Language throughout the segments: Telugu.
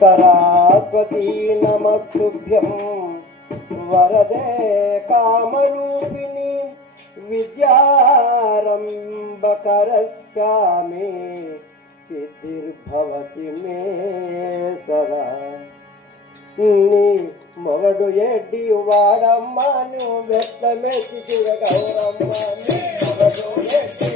సరస్వతీ నమస్తుభ్యం వరదే కామరూపిణి విద్యారంభకరస్యామి సిద్ధిర్భవతి మే సదా. నీ మొగడు ఎడ్డి వాడమ్మ నువ్వు వెత్తమెత్తి గౌరమ్మ నీ మొగడు ఎడ్డి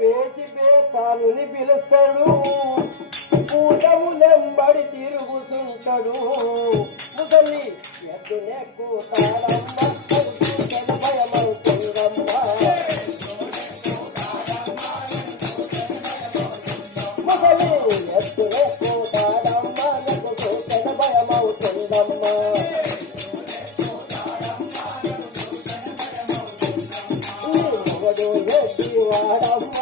వేసి బేతాలుని పిలుస్తాడు, పూటములెంబడి తిరుగుతుంటాడు. ముసలి ఎద్దు నెక్కుతాడమ్మ భయమవుతుందమ్మ. ముసలి ఎద్దు నెక్కుతాడమ్మ నాకు చూసిన భయమవుతుందమ్మ. వాడమ్మ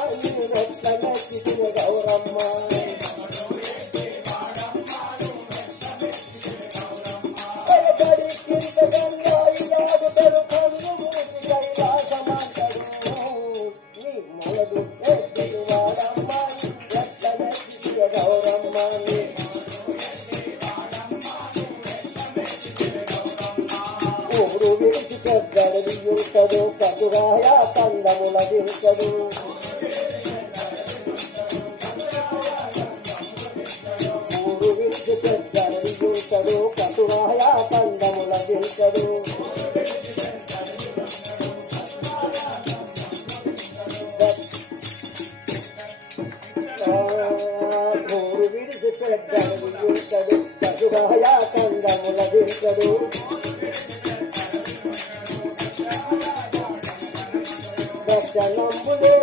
గౌరమ్మ ఊరు విడిచి పెద్దడు దిగుతాడు, కదురాయ కందముల దిగుతాడు. ఊరు విడిచి పెద్దడు దిగుతాడు, కదురాయ కందముల దిగుతాడు. ఊరు విడిచి పెద్దడు దిగుతాడు, కదురాయ కందముల దిగుతాడు. దర్శనంబులే